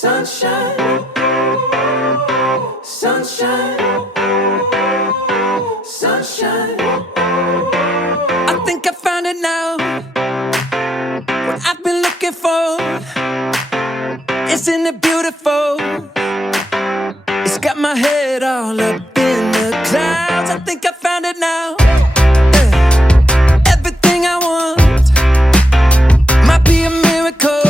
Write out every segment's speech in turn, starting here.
Sunshine, sunshine, sunshine. I think I found it now. What I've been looking for. Isn't it beautiful? It's got my head all up in the clouds. I think I found it now. Everything I want might be a miracle.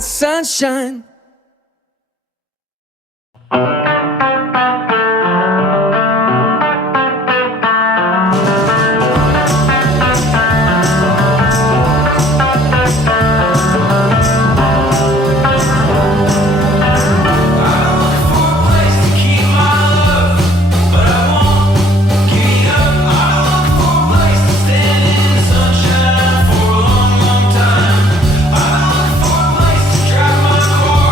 Sunshine. For a long, long time, I look for a place to drive my car.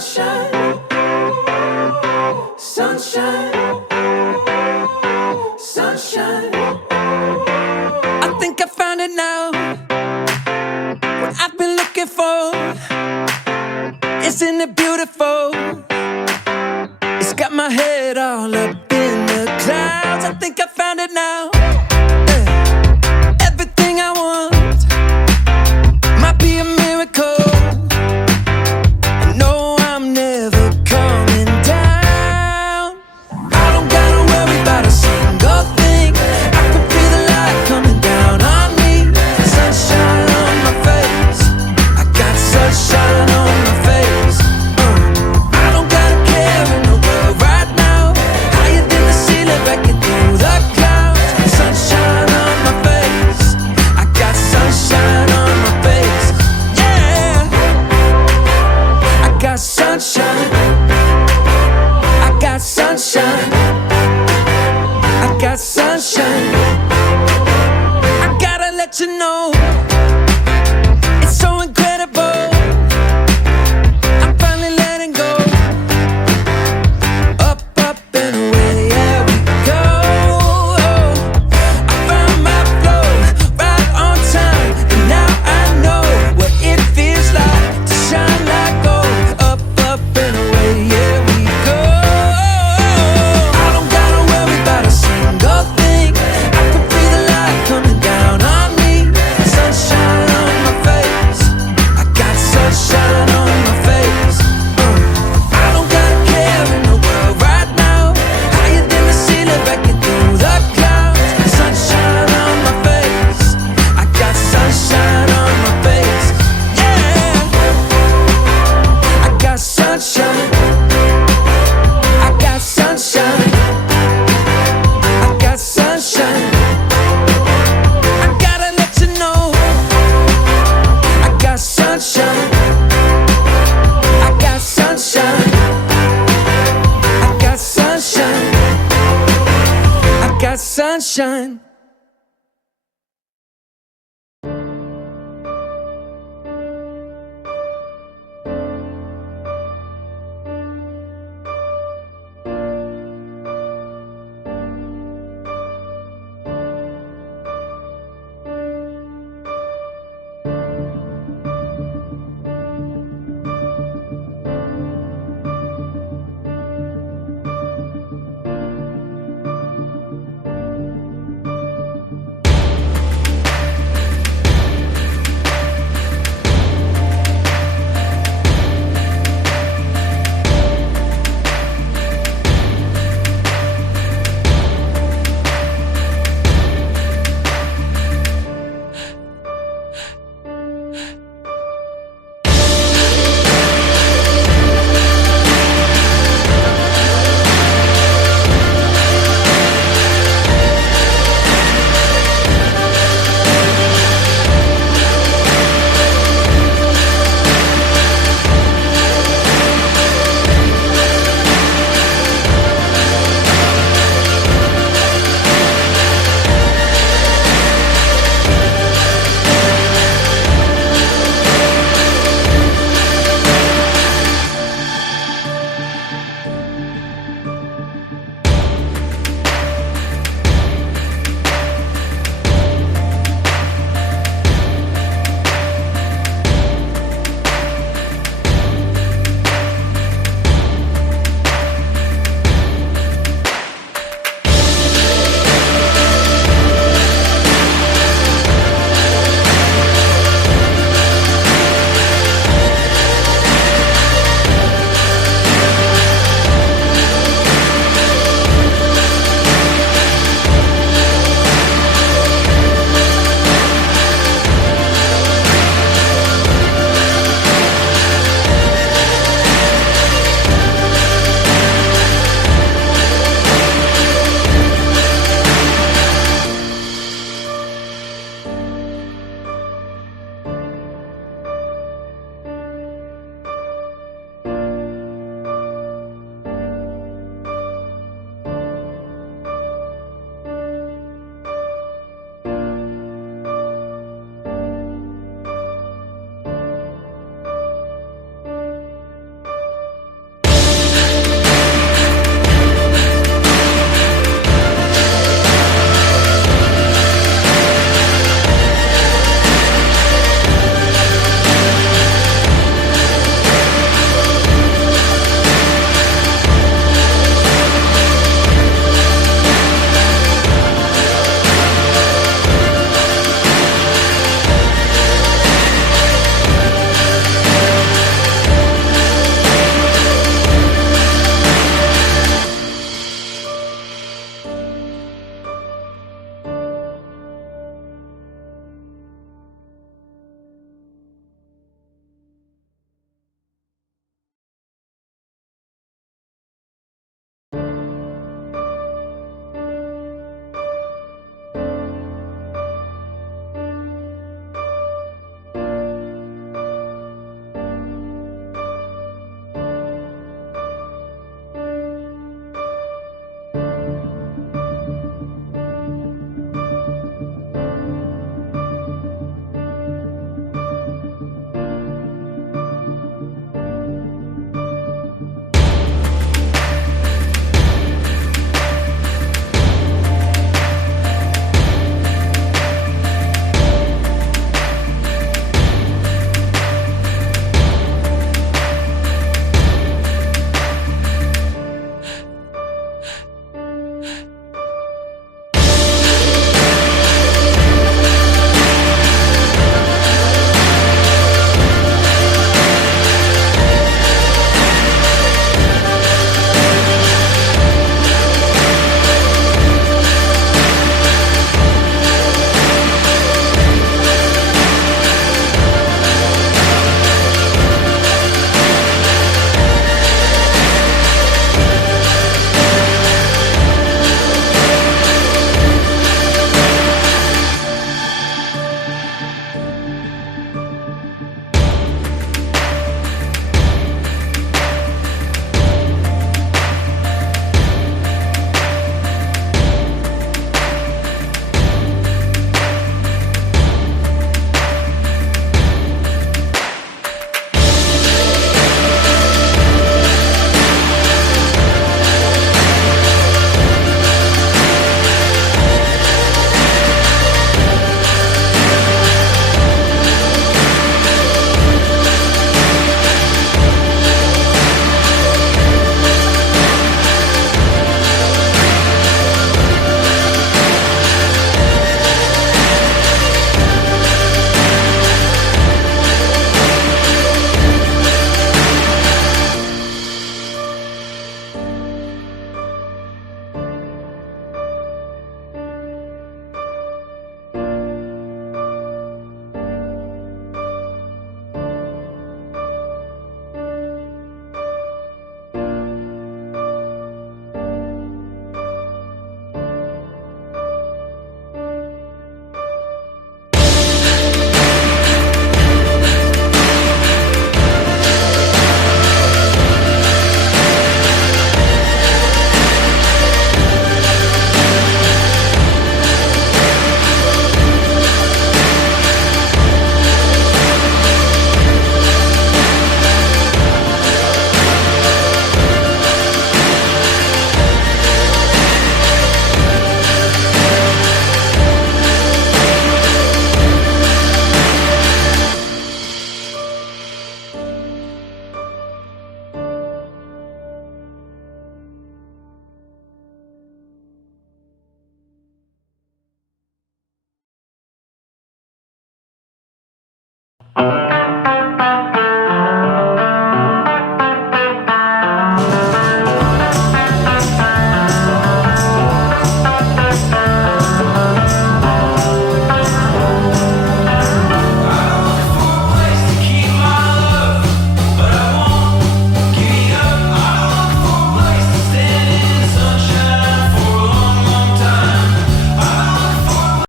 sunshine, sunshine, sunshine. I think I found it now. What I've been looking for. Isn't it beautiful? It's got my head all up in the clouds. I think I found it now. Everything I want might be a miracle. I know I'm never coming down. I don't gotta worry about a single thing. I can feel the light coming down on me. Sunshine on my face. I got sunshine on my face. I don't gotta care in the world right now. Higher than the ceiling, breaking through the clouds. Sunshine on my face. I got sunshine on my face. Yeah, I got sunshine. I got sunshine. I got sunshine. I gotta let you know, it's so incredible. I'm finally letting go. Up, up and away, yeah, we go. I found my flow right on time, and now I know what it feels like to shine like gold. Up, up and away, yeah, we go. I don't gotta worry about a single thing. I can feel the light coming down on me. Sunshine on my face. I got sunshine on my face. I don't gotta care in the world right now. Higher than the ceiling, breaking through the clouds. Sunshine on my face. I got sunshine on my face. Yeah, I got sunshine. I got sunshine. I got sunshine. I gotta let you know, I got sunshine. I got sunshine. I got sunshine. I got sunshine.